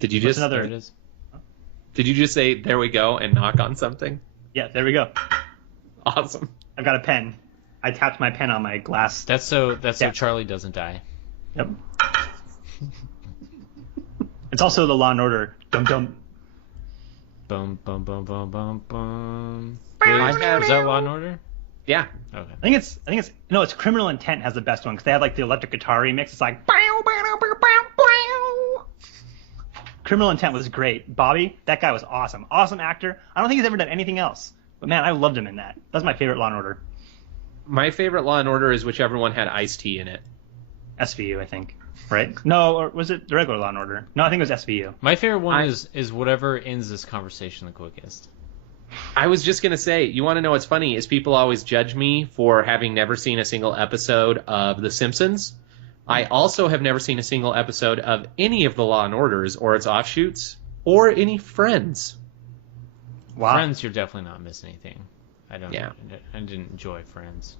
Did you What's just another? There it is. Did you just say there we go and knock on something? Yeah, there we go. Awesome. I've got a pen. I tapped my pen on my glass. That's so Yeah. Charlie doesn't die. Yep. It's also the Law and Order. Dum dum. Boom, boom, boom, boom, boom, boom. I Wait, have- is that Law and Order? Yeah. Okay. I think it's no, it's Criminal Intent has the best one because they have like the electric guitar remix. It's like Criminal Intent was great. Bobby, that guy was awesome. Awesome actor. I don't think he's ever done anything else. But man, I loved him in that. That's my favorite Law and Order. My favorite Law and Order is whichever one had Ice-T in it. SVU, I think. Right? No, or was it the regular Law and Order? No, I think it was SVU. My favorite one is whatever ends this conversation the quickest. I was just going to say, you want to know what's funny is people always judge me for having never seen a single episode of The Simpsons. I also have never seen a single episode of any of the Law and Orders or its offshoots or any Friends. Wow. Friends, you're definitely not missing anything. I Yeah. didn't enjoy Friends.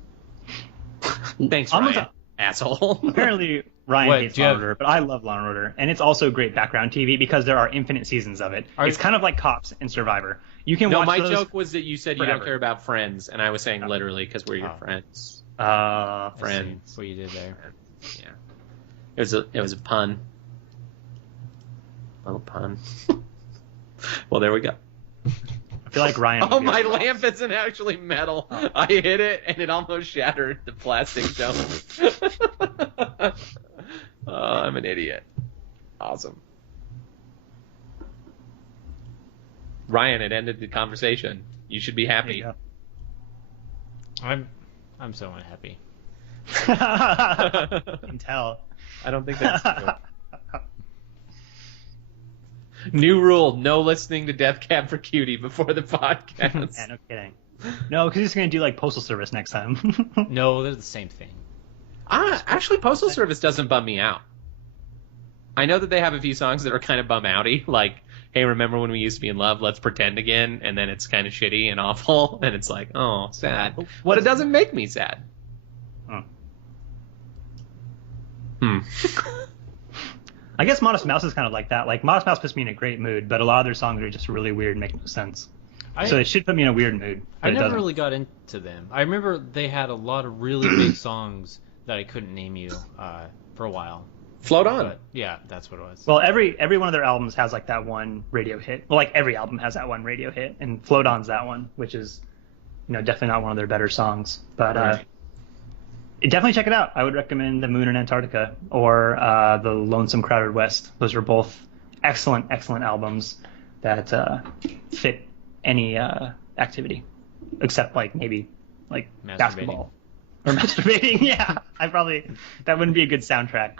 Thanks, Almost Ryan. Asshole. Apparently, Ryan What, hates do Law you and have- Order, but I love Law and Order, and it's also great background TV because there are infinite seasons of it. It's kind of like Cops and Survivor. You can No, watch my those. joke was that you said you forever. don't care about Friends, and I was saying Oh. literally because we're your Oh. friends. I see Friends. what you did there. Yeah. It was a pun. Little pun. Well, there we go. I feel like Ryan. Oh, would be my like, lamp isn't actually metal. Oh. I hit it, and it almost shattered the plastic dome. Oh, I'm an idiot. Awesome. Ryan, it ended the conversation. You should be There happy. you I'm so unhappy. go. I can tell. I don't think that's true. New rule, no listening to Death Cab for Cutie before the podcast. Yeah, no kidding. No, because he's going to do like Postal Service next time. No, they're the same thing. Actually, Postal Service doesn't bum me out. I know that they have a few songs that are kind of bum-outy, like, hey, remember when we used to be in love? Let's pretend again. And then it's kind of shitty and awful, and it's like, oh, sad. But it doesn't make me sad. Oh. Hmm. I guess Modest Mouse is kind of like that. Like, Modest Mouse puts me in a great mood, but a lot of their songs are just really weird and make no sense. So it should put me in a weird mood. But I it never doesn't. really got into them. I remember they had a lot of really big songs that I couldn't name you for a while. Float on. But yeah, that's what it was. Well, every one of their albums has like that one radio hit. Well, like every album has that one radio hit, and Float On's that one, which is, definitely not one of their better songs. But Right. definitely check it out. I would recommend The Moon in Antarctica or The Lonesome Crowded West. Those are both excellent, excellent albums that fit any activity, except like maybe like Masturbating. basketball or masturbating. Yeah, that wouldn't be a good soundtrack,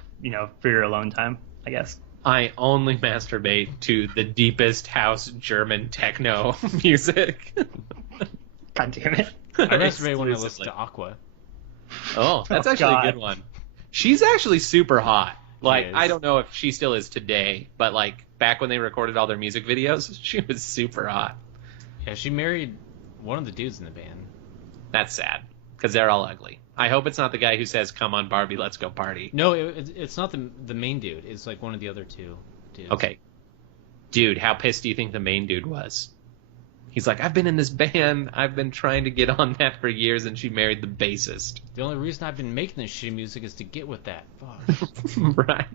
for your alone time, I guess. I only masturbate to the deepest house German techno music. God damn it. I masturbate when I listen Exclusively. to Aqua. Oh, that's Oh, actually God. a good one. She's actually super hot. Like, is. I don't know if she still is today, but like back when they recorded all their music videos, she was super hot. Yeah, she married one of the dudes in the band. That's sad because they're all ugly. I hope it's not the guy who says, "Come on, Barbie, let's go party." No, it's not the main dude. It's like one of the other two dudes. Okay, dude, how pissed do you think the main dude was? He's like, "I've been in this band. I've been trying to get on that for years, and she married the bassist." The only reason I've been making this shitty music is to get with that. Fuck. Right.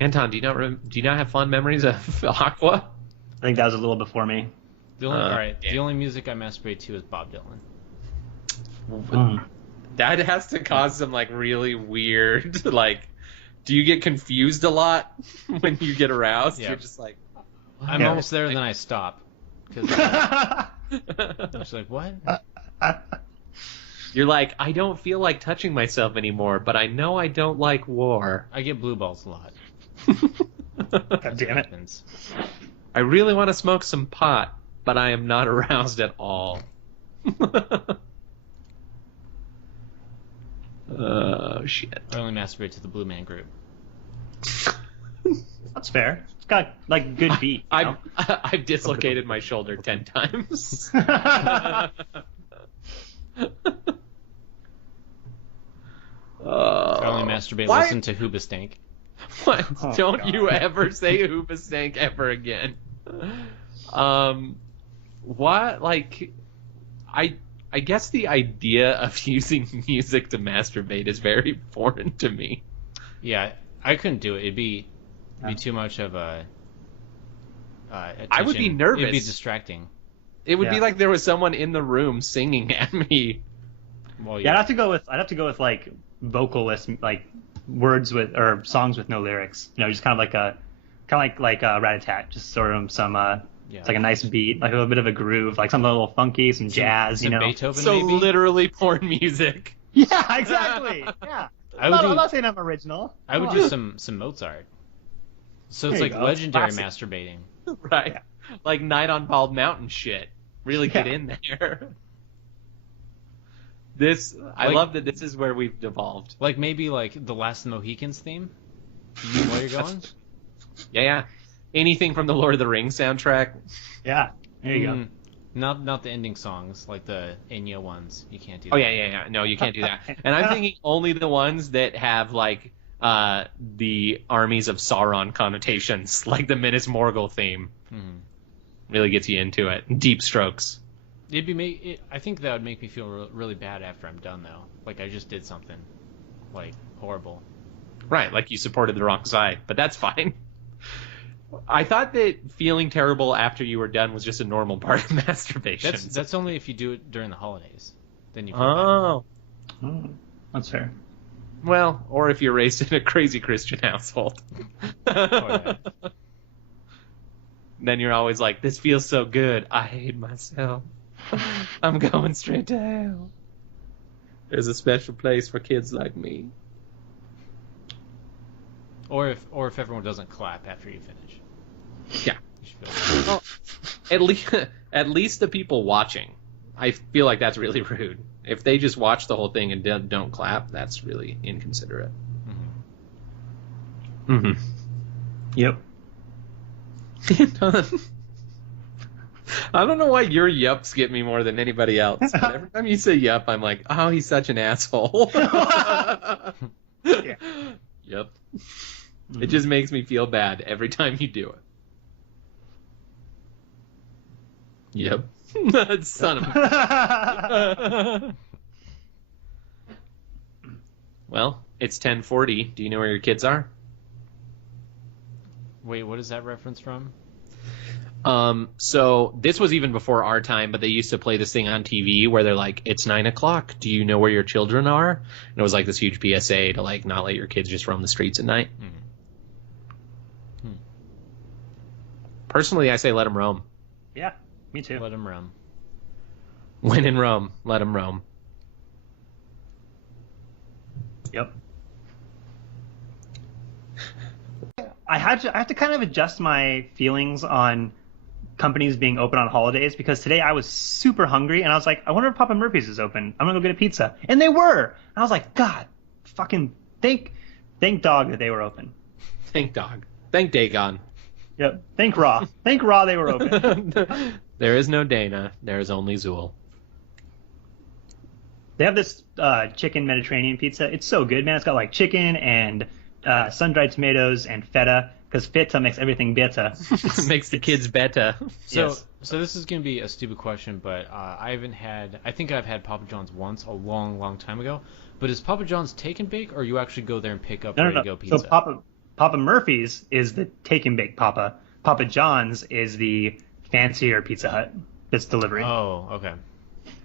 Anton, do you not have fond memories of Aqua? I think that was a little before me. The only, all right. yeah. The only music I masturbate to is Bob Dylan. That has to cause some like really weird like. Do you get confused a lot when you get aroused? Yeah. You're just like, I'm Yeah. almost there, then I stop. Because she's like, what? you're like, I don't feel like touching myself anymore, but I know I don't like war. I get blue balls a lot. God damn it. Happens. I really want to smoke some pot, but I am not aroused at all. Oh, shit. I only masturbate to the Blue Man Group. That's fair. It's got like good beat. I've dislocated my shoulder 10 times. I only masturbate, Why? listen to Hoobastank. What? Oh, Don't God. you ever say Hoobastank ever again. What? Like, I guess the idea of using music to masturbate is very foreign to me. Yeah, I couldn't do it. It'd be too much of a. I would be attention. nervous. It'd be distracting. It would be Yeah. like there was someone in the room singing at me. Well, Yeah, I'd have to go with like vocalist, like words with or songs with no lyrics. You know, just kind of like Rat-a-tat, just sort of some yeah. it's like a nice beat, like a little bit of a groove, like something a little funky, some jazz, Some you know. Beethoven, So maybe. literally porn music. Yeah, exactly. Yeah. I'm not saying I'm original. I would Come do on. some Mozart. So There it's you like go. legendary Classic. masturbating. Right. Yeah. Like Night on Bald Mountain shit. Really get Yeah. in there. I Like- love that this is where we've devolved. Like maybe like the Last of the Mohicans theme. You know where you're going? Yeah. Anything from the Lord of the Rings soundtrack. Yeah. There you go. Not the ending songs, like the Enya ones. You can't do that. Oh yeah. No, you can't do that. And I'm thinking only the ones that have like the armies of Sauron connotations, like the Minas Morgul theme. Mhm. Really gets you into it. Deep strokes. I think that would make me feel really bad after I'm done though. Like I just did something like horrible. Right, like you supported the wrong side, but that's fine. I thought that feeling terrible after you were done was just a normal part of masturbation. That's only if you do it during the holidays. Then you feel bad. Oh. Oh, that's fair. Well, or if you're raised in a crazy Christian household. yeah. Then you're always like, this feels so good. I hate myself. I'm going straight to hell. There's a special place for kids like me. Or if everyone doesn't clap after you finish. Yeah. You should feel Well, at least the people watching. I feel like that's really rude. If they just watch the whole thing and don't clap, that's really inconsiderate. Mhm. Mm-hmm. Yep. I don't know why your yups get me more than anybody else. But every time you say yup, I'm like, oh, he's such an asshole. Yeah. Yep. It just makes me feel bad every time you do it. Yep. Son of a... Well, it's 10:40. Do you know where your kids are? Wait, what is that reference from? So this was even before our time, but they used to play this thing on TV where they're like, it's 9:00. Do you know where your children are? And it was like this huge PSA to like not let your kids just roam the streets at night. Personally, I say let them roam. Yeah, me too. Let them roam. When in Rome, let them roam. Yep. I have to kind of adjust my feelings on companies being open on holidays because today I was super hungry and I was like, I wonder if Papa Murphy's is open. I'm gonna go get a pizza, and they were. And I was like, God, fucking thank dog that they were open. Thank dog. Thank Dagon. Yep. Thank Raw they were open. There is no Dana. There is only Zool. They have this chicken Mediterranean pizza. It's so good, man. It's got like chicken and sun-dried tomatoes and feta, because feta makes everything better. Makes the kids better. So Yes. so this is gonna be a stupid question, but I think I've had Papa John's once a long time ago. But is Papa John's take and bake, or you actually go there and pick up ready to go pizza? So Papa Murphy's is the take and bake Papa. Papa John's is the fancier Pizza Hut that's delivery. Oh, okay.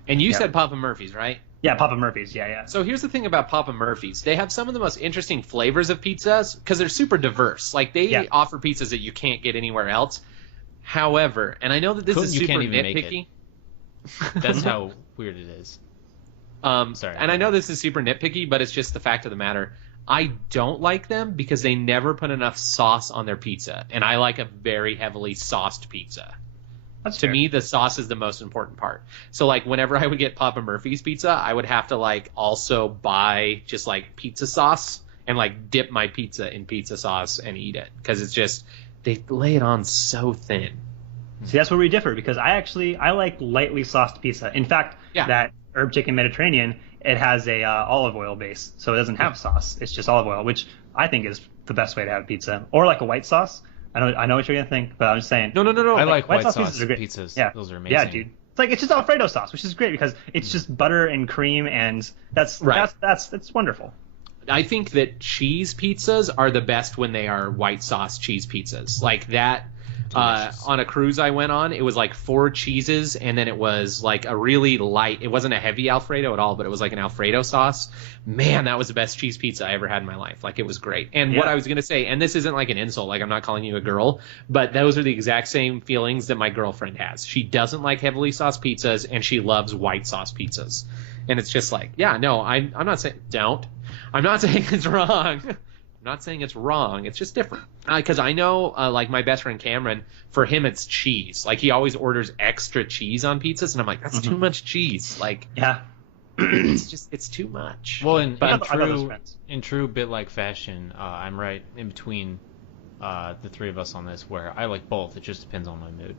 And you Yeah. said Papa Murphy's, right? Yeah, Papa Murphy's. Yeah. So here's the thing about Papa Murphy's. They have some of the most interesting flavors of pizzas because they're super diverse. Like, they offer pizzas that you can't get anywhere else. However, and I know that this is You super can't even make nitpicky. That's how weird it is. Sorry. And I know this is super nitpicky, but it's just the fact of the matter. I don't like them because they never put enough sauce on their pizza. And I like a very heavily sauced pizza. That's To fair. me, the sauce is the most important part. So, like, whenever I would get Papa Murphy's pizza, I would have to, like, also buy just, like, pizza sauce and, like, dip my pizza in pizza sauce and eat it. Because it's just, they lay it on so thin. See, that's where we differ because I like lightly sauced pizza. In fact, Yeah. that herb chicken Mediterranean, it has a olive oil base, so it doesn't have sauce. It's just olive oil, which I think is the best way to have a pizza. Or like a white sauce. I know what you're gonna think, but I'm just saying. No. I like white sauce pizzas are great. pizzas. Yeah. Those are amazing. Yeah, dude. It's just Alfredo sauce, which is great because it's just butter and cream, and that's wonderful. I think that cheese pizzas are the best when they are white sauce cheese pizzas. Like that, on a cruise I went on, it was like 4 cheeses, and then it was like a really light, it wasn't a heavy Alfredo at all, but it was like an Alfredo sauce. Man, that was the best cheese pizza I ever had in my life. Like, it was great. And what I was going to say, and this isn't like an insult, like I'm not calling you a girl, but those are the exact same feelings that my girlfriend has. She doesn't like heavily sauced pizzas, and she loves white sauce pizzas. And it's just like, yeah, no, I'm not saying don't. I'm not saying it's wrong. I'm not saying it's wrong. It's just different. Because I know, like, my best friend Cameron, for him it's cheese. Like, he always orders extra cheese on pizzas, and I'm like, that's too much cheese. Like, yeah, it's too much. Well, in true bit-like fashion, I'm right in between the three of us on this, where I like both. It just depends on my mood.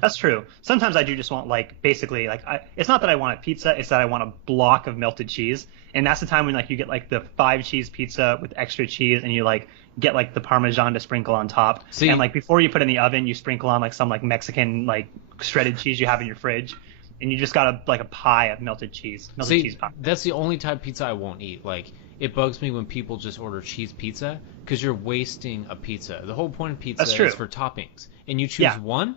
That's true. Sometimes I do just want, like, basically, like, it's not that I want a pizza, it's that I want a block of melted cheese. And that's the time when, like, you get, like, the 5 cheese pizza with extra cheese, and you, like, get, like, the Parmesan to sprinkle on top. See, and, like, before you put it in the oven, you sprinkle on, like, some, like, Mexican, like, shredded cheese you have in your fridge. And you just got, a pie of melted cheese. Cheese pie. That's the only type of pizza I won't eat. Like, it bugs me when people just order cheese pizza, because you're wasting a pizza. The whole point of pizza is for toppings. And you choose one?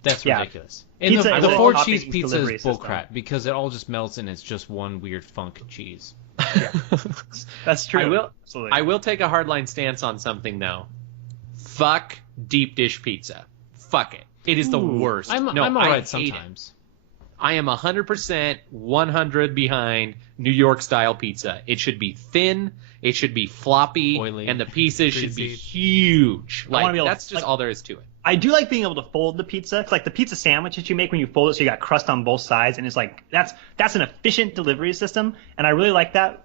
That's ridiculous. And the 4 cheese pizza is bullcrap because it all just melts and it's just one weird funk cheese. Yeah. That's true. I will take a hardline stance on something though. Fuck deep dish pizza. Fuck it. It is the worst. I'm alright sometimes. I am 100%, 100 behind New York style pizza. It should be thin, it should be floppy, oily, and the pieces should be huge. Like, that's just all there is to it. I do like being able to fold the pizza. It's like the pizza sandwich that you make when you fold it, so you got crust on both sides, and it's like that's an efficient delivery system, and I really like that.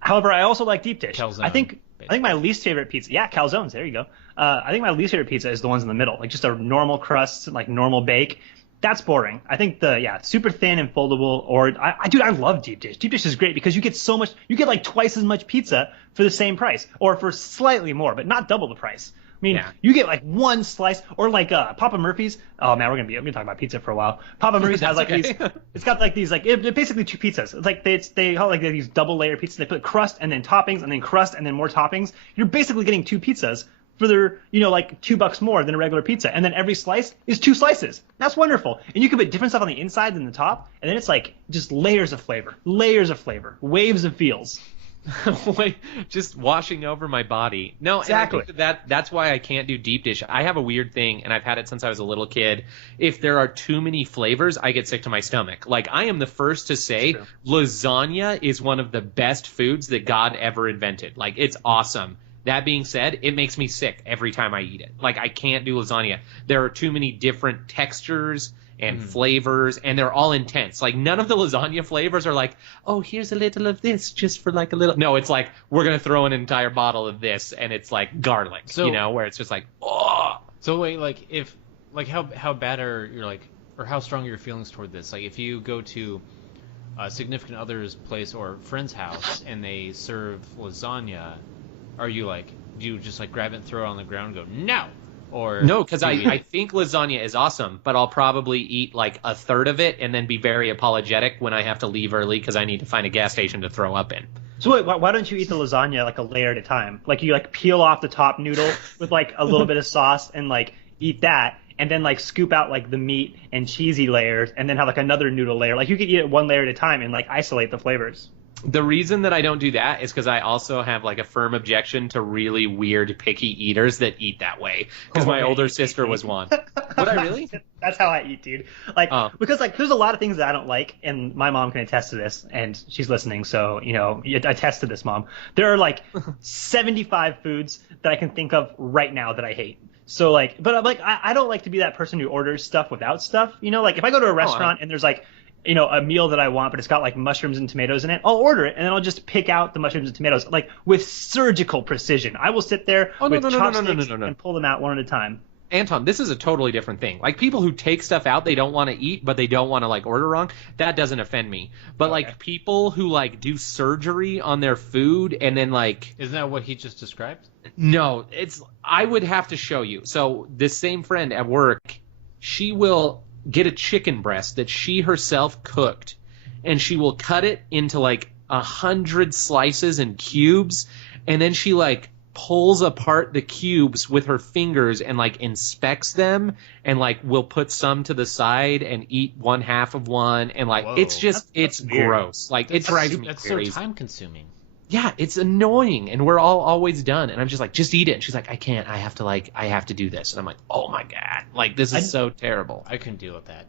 However, I also like deep dish. Calzone, I think my least favorite pizza, calzones. There you go. I think my least favorite pizza is the ones in the middle, like just a normal crust, like normal bake. That's boring. I think super thin and foldable, or I love deep dish. Deep dish is great because you get like twice as much pizza for the same price, or for slightly more, but not double the price. I mean, you get like one slice, or like Papa Murphy's. Oh man, I'm gonna talk about pizza for a while. Papa Murphy's has like these. It's got like these they're basically 2 pizzas. It's like they have like these double layer pizzas. They put crust and then toppings and then crust and then more toppings. You're basically getting 2 pizzas for their like $2 more than a regular pizza, and then every slice is 2 slices. That's wonderful, and you can put different stuff on the inside than the top, and then it's like just layers of flavor, waves of feels. Just washing over my body. No, exactly. And I think that's why I can't do deep dish. I have a weird thing, and I've had it since I was a little kid. If there are too many flavors, I get sick to my stomach. Like, I am the first to say lasagna is one of the best foods that God ever invented. Like, it's awesome. That being said, it makes me sick every time I eat it. Like, I can't do lasagna. There are too many different textures and flavors, and they're all intense. Like, none of the lasagna flavors are like, oh, here's a little of this just for like a little. No, it's like, we're going to throw an entire bottle of this, and it's like garlic, where it's just like, oh. So wait, how bad are your, or how strong are your feelings toward this? Like, if you go to a significant other's place or friend's house and they serve lasagna, are you do you just grab it and throw it on the ground and go, no? Or no, because I think lasagna is awesome, but I'll probably eat like a third of it and then be very apologetic when I have to leave early because I need to find a gas station to throw up in. So wait, why don't you eat the lasagna like a layer at a time? Like, you peel off the top noodle with like a little bit of sauce and eat that, and then scoop out the meat and cheesy layers, and then have another noodle layer. Like, you could eat it one layer at a time and isolate the flavors. The reason that I don't do that is because I also have a firm objection to really weird, picky eaters that eat that way. Because my older sister was one. Would I really? That's how I eat, dude. Because there's a lot of things that I don't like, and my mom can attest to this, and she's listening, so attest to this, Mom. There are 75 foods that I can think of right now that I hate. So but I'm I don't like to be that person who orders stuff without stuff. If I go to a restaurant and there's a meal that I want, but it's got mushrooms and tomatoes in it, I'll order it, and then I'll just pick out the mushrooms and tomatoes, with surgical precision. I will sit there with chopsticks and pull them out one at a time. Anton, this is a totally different thing. Like, people who take stuff out they don't want to eat, but they don't want to, like, order wrong, that doesn't offend me. But, like, people who, like, do surgery on their food and then, like... Isn't that what he just described? No, I would have to show you. So, this same friend at work, she will get a chicken breast that she herself cooked, and she will cut it into, like, 100 slices and cubes, and then she, like, pulls apart the cubes with her fingers and, like, inspects them and, like, will put some to the side and eat one half of one, and, like, it's just it's gross. Like, it drives me crazy. That's so time consuming. Yeah, it's annoying, and we're all always done, and I'm just like, just eat it. And she's like, I can't. I have to do this. And I'm like, oh my god, like, this is so terrible. I couldn't deal with that.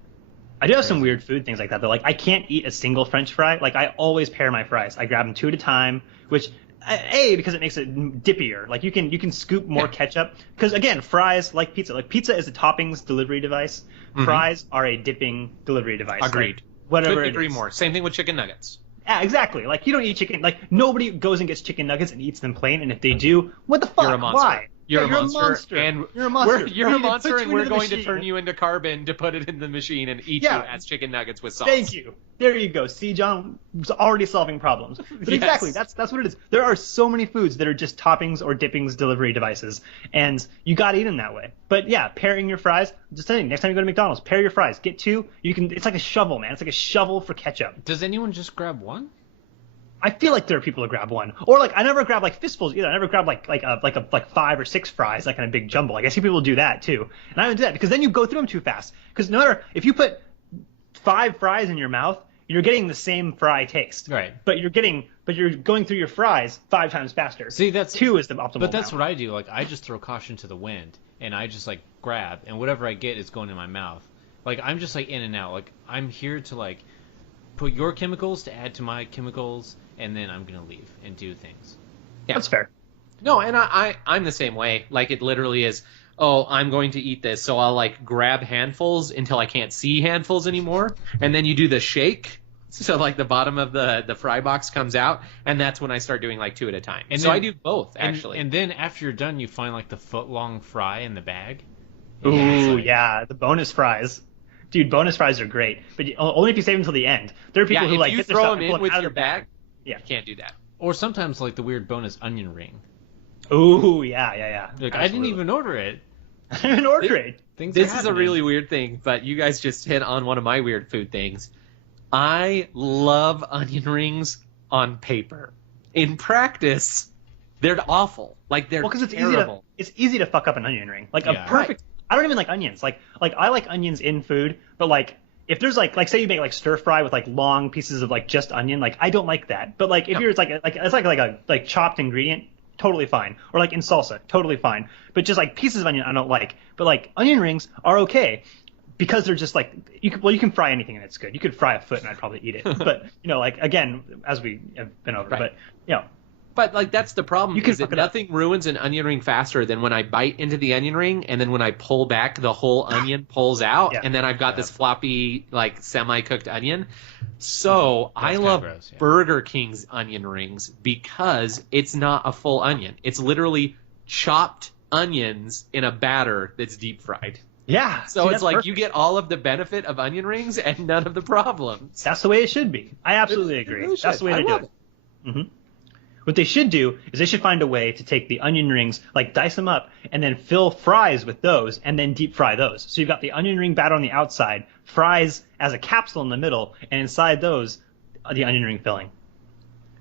I do have some weird food things like that, though. Like, I can't eat a single French fry. Like, I always pair my fries. I grab them 2 at a time, which because it makes it dippier. Like, you can scoop more ketchup. Because again, fries, like pizza is a toppings delivery device. Mm-hmm. Fries are a dipping delivery device. Agreed. Like, whatever. Couldn't agree more. Same thing with chicken nuggets. Yeah, exactly. Like, you don't eat chicken. Like, nobody goes and gets chicken nuggets and eats them plain. And if they do, what the fuck? You're a monster. Why? You're a monster. And you're a monster. You're a monster, and we're going to turn you into carbon to put it in the machine and eat you as chicken nuggets with sauce. Thank you. There you go. See, John was already solving problems. But exactly, that's what it is. There are so many foods that are just toppings or dippings delivery devices, and you got to eat them that way. But yeah, pairing your fries. Just saying, next time you go to McDonald's, pair your fries. Get 2. You can. It's like a shovel, man. It's like a shovel for ketchup. Does anyone just grab one? I feel like there are people who grab one, or like I never grab like fistfuls either. I never grab like 5 or 6 fries, like in a big jumble. Like, I see people do that too, and I don't do that because then you go through them too fast. Because no matter if you put 5 fries in your mouth, you're getting the same fry taste. Right. But you're going through your fries 5 times faster. See, that's 2 is the optimal. But that's what I do. Like, I just throw caution to the wind, and I just like grab, and whatever I get is going in my mouth. Like, I'm just like in and out. Like, I'm here to like put your chemicals to add to my chemicals, and then I'm gonna leave and do things. Yeah, that's fair. No, and I'm the same way. Like, it literally is, oh, I'm going to eat this, so I'll like grab handfuls until I can't see handfuls anymore, and then you do the shake, so like the bottom of the fry box comes out, and that's when I start doing like 2 at a time. And so I do both, actually. And then after you're done, you find like the foot-long fry in the bag. Ooh, yeah, the bonus fries. Dude, bonus fries are great, but only if you save them until the end. There are people who like get their stuff and pull them out of your bag. Yeah, you can't do that. Or sometimes like the weird bonus onion ring. Ooh, yeah. Like, I didn't even order it. I didn't order it. This is a really weird thing, but you guys just hit on one of my weird food things. I love onion rings on paper. In practice, they're awful. Like, they're terrible. It's easy to fuck up an onion ring. Like, a perfect... I don't even like onions. Like I like onions in food, but like if there's like say you make like stir fry with like long pieces of like just onion, like I don't like that. But like if you're it's like chopped ingredient, totally fine. Or like in salsa, totally fine. But just like pieces of onion I don't like. But like onion rings are okay because they're just like you can fry anything and it's good. You could fry a foot and I'd probably eat it. But like again, as we have been over, but But, like, that's the problem, is that nothing ruins an onion ring faster than when I bite into the onion ring, and then when I pull back, the whole onion pulls out, and then I've got this floppy, like, semi-cooked onion. So, I love Burger King's onion rings because it's not a full onion. It's literally chopped onions in a batter that's deep-fried. Yeah. So it's like perfect. You get all of the benefit of onion rings and none of the problems. That's the way it should be. I absolutely agree. That's the way to do it. Mm-hmm. What they should do is they should find a way to take the onion rings, like dice them up, and then fill fries with those, and then deep fry those. So you've got the onion ring batter on the outside, fries as a capsule in the middle, and inside those, the onion ring filling.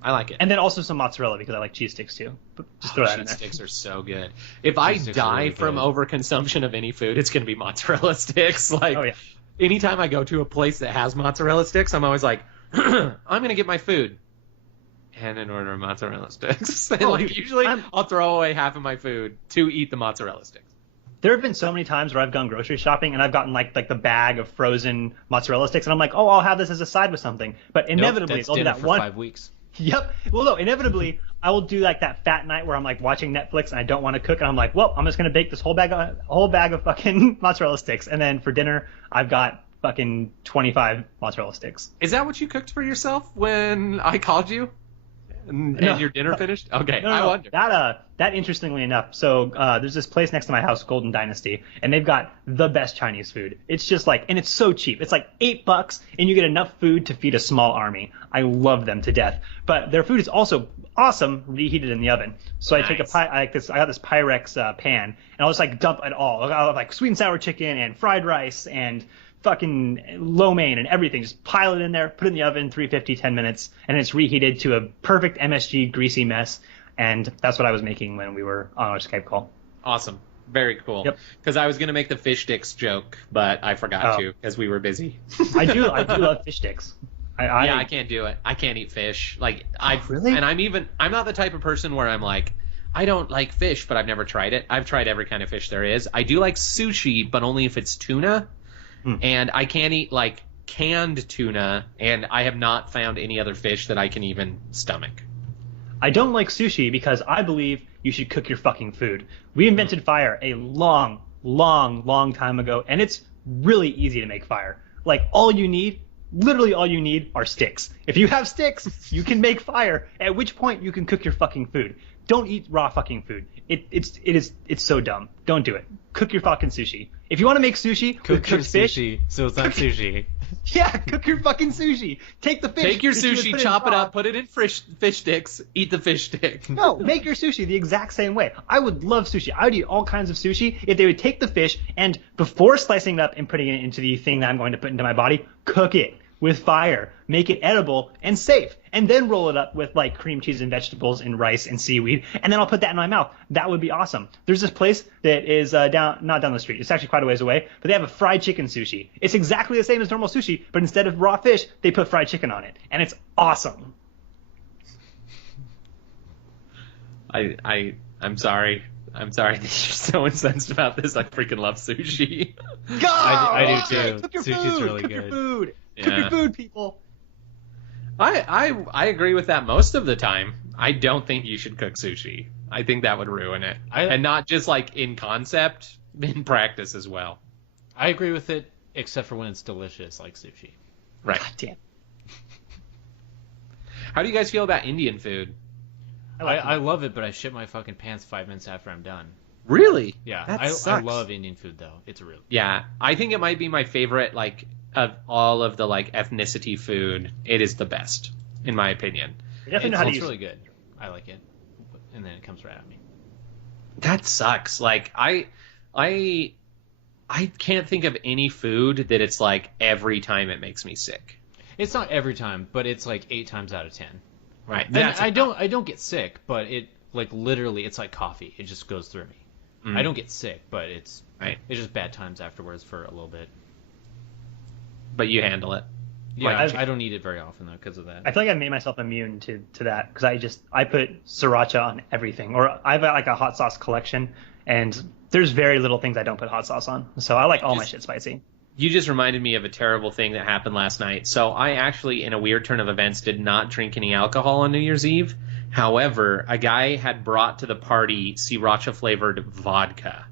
I like it. And then also some mozzarella because I like cheese sticks too. But just throw that in there. Cheese sticks are so good. If I die from overconsumption of any food, it's going to be mozzarella sticks. Like, anytime I go to a place that has mozzarella sticks, I'm always like, I'm going to get my food. And an order of mozzarella sticks. And usually I'll throw away half of my food to eat the mozzarella sticks. There have been so many times where I've gone grocery shopping and I've gotten like the bag of frozen mozzarella sticks, and I'm like, oh, I'll have this as a side with something. But inevitably, I'll do that for 5 weeks. Yep. Well, no, inevitably, I will do like that fat night where I'm like watching Netflix and I don't want to cook, and I'm like, well, I'm just gonna bake this whole bag of fucking mozzarella sticks, and then for dinner, I've got fucking 25 mozzarella sticks. Is that what you cooked for yourself when I called you? And No. your dinner finished? Okay, No, I wonder. That interestingly enough, so there's this place next to my house, Golden Dynasty, and they've got the best Chinese food. It's just like, and it's so cheap. It's like $8, and you get enough food to feed a small army. I love them to death. But their food is also awesome, reheated in the oven. So I take I got this Pyrex pan, and I'll just like dump it all. I'll have like sweet and sour chicken and fried rice and fucking lo mein and everything. Just pile it in there, put it in the oven, 350, 10 minutes, and it's reheated to a perfect MSG greasy mess. And that's what I was making when we were on our Skype call. Awesome. Very cool. Yep. Because I was going to make the fish sticks joke, but I forgot to because we were busy. I do love fish sticks. I can't do it. I can't eat fish. Like really? And I'm not the type of person where I'm like, I don't like fish, but I've never tried it. I've tried every kind of fish there is. I do like sushi, but only if it's tuna. And I can't eat like canned tuna, and I have not found any other fish that I can even stomach. I don't like sushi because I believe you should cook your fucking food. We invented fire a long, long, long time ago, and it's really easy to make fire. Like literally all you need are sticks. If you have sticks, you can make fire, at which point you can cook your fucking food. Don't eat raw fucking food. It's so dumb. Don't do it. Cook your fucking sushi. If you want to make sushi with cooked fish, sushi, so it's not sushi. Yeah, cook your fucking sushi. Take the fish. Take your that you would sushi, put in chop it raw. up, put it in fish sticks, eat the fish stick. No, make your sushi the exact same way. I would love sushi. I would eat all kinds of sushi if they would take the fish and before slicing it up and putting it into the thing that I'm going to put into my body, cook it with fire, make it edible and safe, and then roll it up with like cream cheese and vegetables and rice and seaweed, and then I'll put that in my mouth. That would be awesome. There's this place that is not down the street. It's actually quite a ways away, but they have a fried chicken sushi. It's exactly the same as normal sushi, but instead of raw fish, they put fried chicken on it, and it's awesome. I'm sorry. I'm sorry that you're so incensed about this. I freaking love sushi. Go! I do too. Cook your Sushi's food. really Cook good. your food. Yeah. Cook your food, people. I agree with that most of the time. I don't think you should cook sushi. I think that would ruin it. And not just like in concept, in practice as well. I agree with it, except for when it's delicious, like sushi. Right. God damn. How do you guys feel about Indian food? I love it, but I shit my fucking pants 5 minutes after I'm done. Really? Yeah, That I sucks. love Indian food though. It's real. Yeah, I think it might be my favorite, like, of all of the, like, ethnicity food. It is the best, in my opinion. You definitely know how to It's use really good. I like it, and then it comes right at me. That sucks. Like, I can't think of any food that it's like every time it makes me sick. It's not every time, but it's like 8 times out of 10. Right. And I don't get sick, but it like literally it's like coffee. It just goes through me. I don't get sick, but it's just bad times afterwards for a little bit. But you handle it. Yeah, Like, I don't eat it very often though because of that. I feel like I made myself immune to that because I put sriracha on everything, or I've got like a hot sauce collection, and there's very little things I don't put hot sauce on. So I like all my shit spicy. You just reminded me of a terrible thing that happened last night. So I actually, in a weird turn of events, did not drink any alcohol on New Year's Eve. However, a guy had brought to the party sriracha-flavored vodka.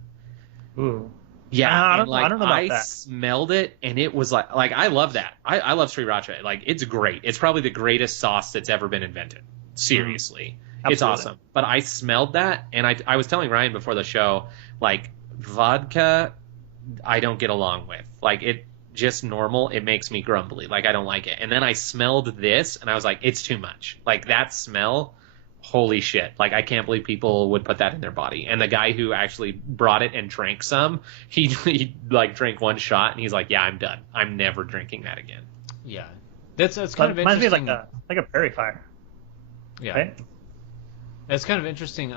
Ooh. Yeah, I and, don't know about that. smelled it, and it was like I love that. I love sriracha. Like, it's great. It's probably the greatest sauce that's ever been invented. Seriously. It's awesome. But I smelled that, and I was telling Ryan before the show, like, vodka I don't get along with. Like, it just normal, it makes me grumbly. Like, I don't like it. And then I smelled this, and I was like, it's too much. Like, that smell, holy shit. Like, I can't believe people would put that in their body. And the guy who actually brought it and drank some, he like, drank one shot, and he's like, yeah, I'm done. I'm never drinking that again. Yeah. That's kind of Reminds me interesting. of like a prairie fire. Yeah. Right? It's kind of interesting.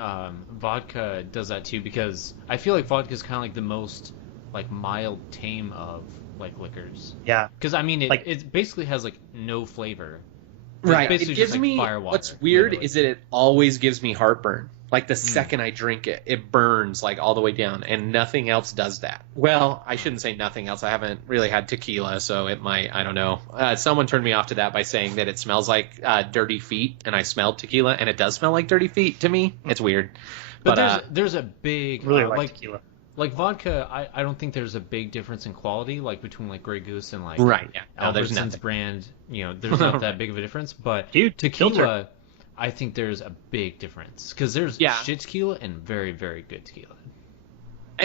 Vodka does that too because I feel like vodka is kind of like the most like mild tame of like liquors. Yeah. Because I mean, Like- it basically has like no flavor. It's Right. basically It gives just, like, me, fire water, what's weird literally. is that it always gives me heartburn. Like, the second I drink it, it burns, like, all the way down, and nothing else does that. Well, I shouldn't say nothing else. I haven't really had tequila, so it might, I don't know. Someone turned me off to that by saying that it smells like dirty feet, and I smelled tequila, and it does smell like dirty feet to me. It's weird. But there's a big Really like tequila. like vodka. I don't think there's a big difference in quality like between like Grey Goose and like Right, yeah. No, there's Albertsons nothing. brand. You know, there's not that big of a difference. But Dude, tequila, filter. I think there's a big difference because there's shit tequila and very, very good tequila.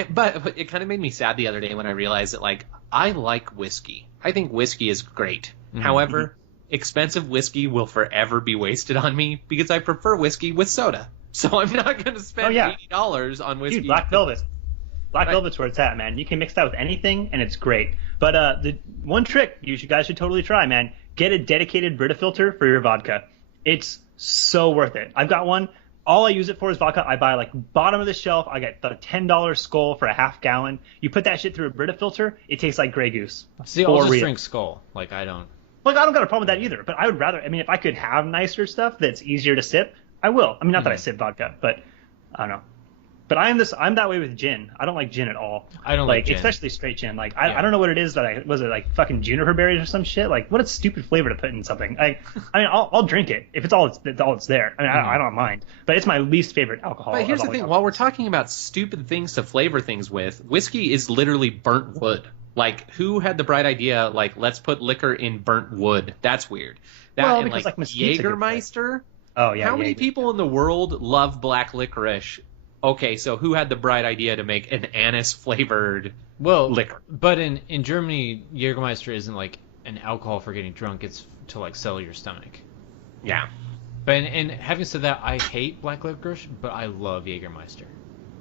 But it kind of made me sad the other day when I realized that, like, I like whiskey. I think whiskey is great. Mm-hmm. However, expensive whiskey will forever be wasted on me because I prefer whiskey with soda. So I'm not going to spend $80 on whiskey. Dude, Black Velvet. Black Velvet's where it's at, man. You can mix that with anything, and it's great. But the one trick you guys should totally try, man. Get a dedicated Brita filter for your vodka. It's so worth it. I've got one. All I use it for is vodka. I buy, like, bottom of the shelf. I get the $10 Skull for a half gallon. You put that shit through a Brita filter, it tastes like Grey Goose. See, I'll just drink Skull. Like, I don't... Like, I don't got a problem with that either. But I would rather... I mean, if I could have nicer stuff that's easier to sip, I will. I mean, not that I sip vodka, but I don't know. But I'm that way with gin. I don't like gin at all. I don't like gin. Especially straight gin. Like, I don't know what it is that was it like fucking juniper berries or some shit? Like, what a stupid flavor to put in something. I mean, I'll drink it if it's all it's there. I mean, I don't mind. But it's my least favorite alcohol. But here's the thing: while we're talking about stupid things to flavor things with, whiskey is literally burnt wood. Like, who had the bright idea? Like, let's put liquor in burnt wood. That's weird. That and like Jägermeister. Oh yeah. How many people in the world love black licorice? Okay, so who had the bright idea to make an anise-flavored liquor? But in Germany, Jägermeister isn't like an alcohol for getting drunk. It's to, like, settle your stomach. Yeah. But and having said that, I hate black licorice, but I love Jägermeister.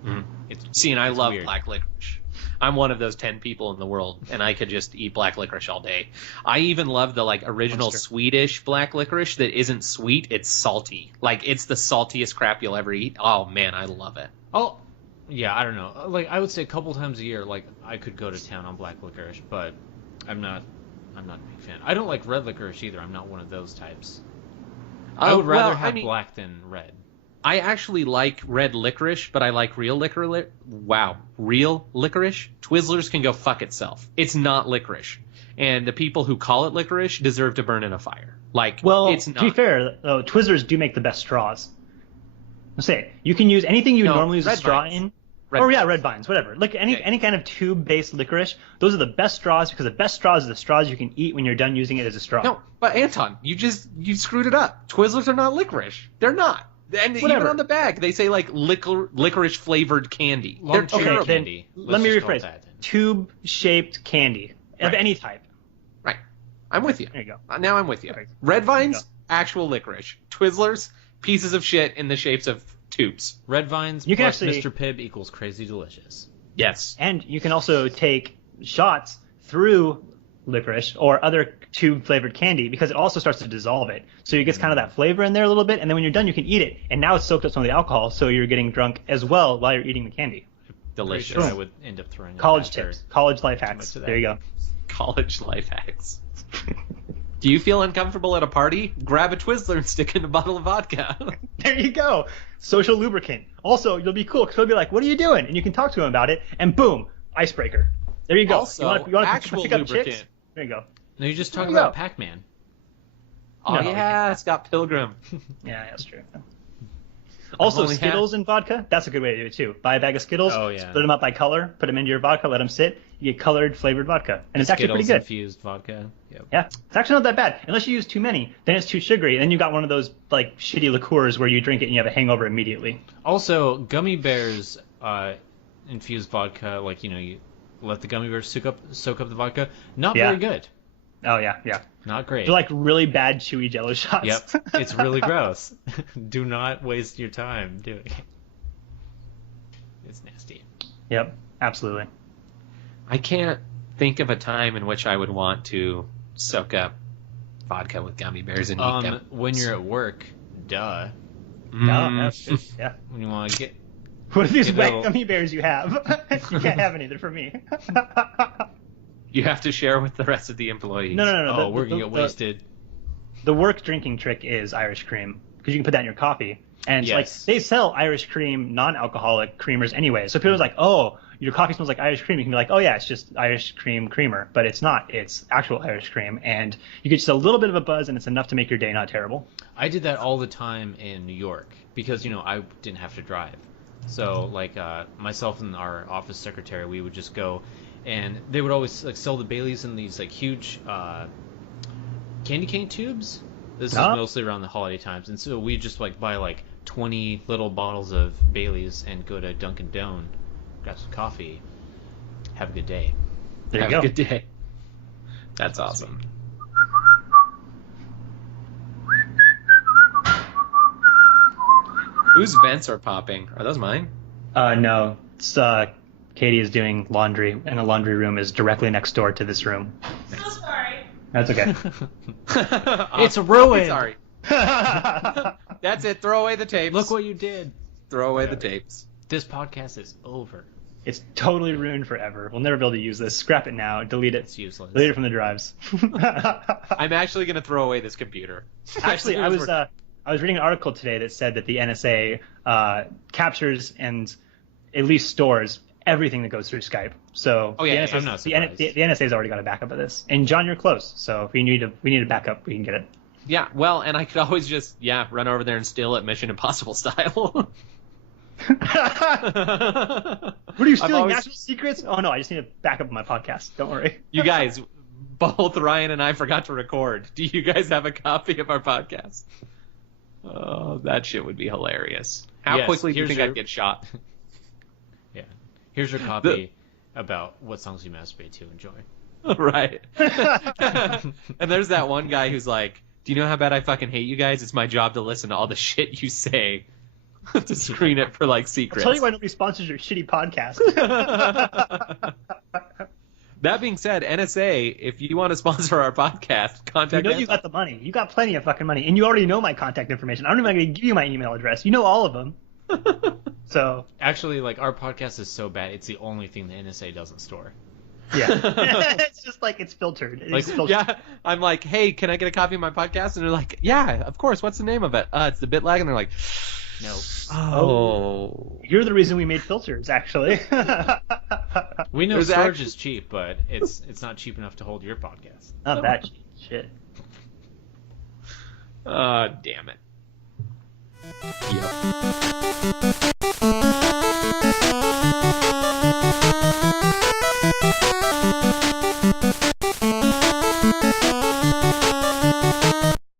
Mm-hmm. I love black licorice. I'm one of those 10 people in the world, and I could just eat black licorice all day. I even love the, like, original Swedish black licorice that isn't sweet. It's salty. Like, it's the saltiest crap you'll ever eat. Oh, man, I love it. Oh, yeah, I don't know. Like, I would say a couple times a year, like, I could go to town on black licorice, but I'm not a big fan. I don't like red licorice either. I'm not one of those types. I would rather have black than red. I actually like red licorice, but I like real licorice. Wow, real licorice? Twizzlers can go fuck itself. It's not licorice. And the people who call it licorice deserve to burn in a fire. Like, it's not. To be fair, though, Twizzlers do make the best straws. Let's say you can use anything you normally use a straw in. Red vines, whatever. Like any kind of tube-based licorice, those are the best straws because the best straws are the straws you can eat when you're done using it as a straw. No, but Anton, you screwed it up. Twizzlers are not licorice. They're not. And even on the bag, they say, like, licorice-flavored candy. They're terrible. Candy. Let me rephrase. Tube-shaped candy of any type. Right. I'm with you. There you go. Now I'm with you. Right. Red Vines, actual licorice. Twizzlers, pieces of shit in the shapes of tubes. Red Vines plus Mr. Pibb equals crazy delicious. Yes. And you can also take shots through licorice or other tube-flavored candy because it also starts to dissolve it. So you get kind of that flavor in there a little bit, and then when you're done, you can eat it. And now it's soaked up some of the alcohol, so you're getting drunk as well while you're eating the candy. Delicious. Sure. I would end up throwing college tips. College life hacks. There you go. College life hacks. Do you feel uncomfortable at a party? Grab a Twizzler and stick in a bottle of vodka. There you go. Social lubricant. Also, you'll be cool because he'll be like, what are you doing? And you can talk to him about it, and boom, icebreaker. There you go. Also, you want to pick up chicks? There you go. No, you're just talking about Pac-Man. Oh, yeah, Scott Pilgrim. Yeah, that's true. Also, Skittles and vodka, that's a good way to do it, too. Buy a bag of Skittles, split them up by color, put them into your vodka, let them sit, you get colored, flavored vodka. And it's actually pretty good. Skittles-infused vodka. Yep. Yeah, it's actually not that bad. Unless you use too many, then it's too sugary, and then you got one of those, like, shitty liqueurs where you drink it and you have a hangover immediately. Also, gummy bears infused vodka, like, you let the gummy bears soak up the vodka. Not very good. Oh, yeah. Not great. They're like really bad chewy Jello shots. Yep, it's really gross. Do not waste your time doing it. It's nasty. Yep, absolutely. I can't think of a time in which I would want to soak up vodka with gummy bears and eat them. When you're at work, duh. Yeah. When you want to get... What are these wet gummy bears you have? You can't have any. They're for me. You have to share with the rest of the employees. No. Oh, we're going to get wasted. The work drinking trick is Irish cream, because you can put that in your coffee. And like they sell Irish cream, non-alcoholic creamers anyway. So people are like, oh, your coffee smells like Irish cream. You can be like, oh, yeah, it's just Irish cream creamer. But it's not. It's actual Irish cream. And you get just a little bit of a buzz, and it's enough to make your day not terrible. I did that all the time in New York because, I didn't have to drive. So, like, myself and our office secretary, we would just go... And they would always sell the Baileys in these huge candy cane tubes. This is mostly around the holiday times, and so we just like buy like 20 little bottles of Bailey's and go to Dunkin' Donuts, grab some coffee, have a good day. There you go. Have a good day. That's awesome. Whose vents are popping? Are those mine? No. It's, Katie is doing laundry, and the laundry room is directly next door to this room. So sorry. That's okay. It's ruined. Sorry. That's it. Throw away the tapes. Look what you did. Throw away the tapes. This podcast is over. It's totally ruined forever. We'll never be able to use this. Scrap it now. Delete it. It's useless. Delete it from the drives. I'm actually going to throw away this computer. Actually, I was reading an article today that said that the NSA captures and at least stores everything that goes through Skype. So oh, yeah, the I'm not surprised. the NSA's already got a backup of this. And John, you're close. So if we need a backup, we can get it. Yeah, well, and I could always just run over there and steal it Mission Impossible style. What are you stealing? National secrets? Oh no, I just need a backup of my podcast. Don't worry. You guys, both Ryan and I forgot to record. Do you guys have a copy of our podcast? Oh, that shit would be hilarious. How quickly do you think I'd get shot? Yeah. Here's your copy about what songs you masturbate to. Enjoy. Right. And there's that one guy who's like, do you know how bad I fucking hate you guys? It's my job to listen to all the shit you say to screen it for like secrets. I'll tell you why nobody sponsors your shitty podcast. That being said, NSA, if you want to sponsor our podcast, contact us. You got the money. You got plenty of fucking money. And you already know my contact information. I'm not even going to give you my email address. You know all of them. So actually, like, our podcast is so bad, it's the only thing the NSA doesn't store. Yeah. It's just like it's filtered. Yeah, I'm like, hey, can I get a copy of my podcast? And they're like, yeah, of course. What's the name of it? It's the BitLag. And they're like, no. Oh. You're the reason we made filters, actually. We know storage is cheap, but it's not cheap enough to hold your podcast. Not that cheap. Shit. Damn it. Yep.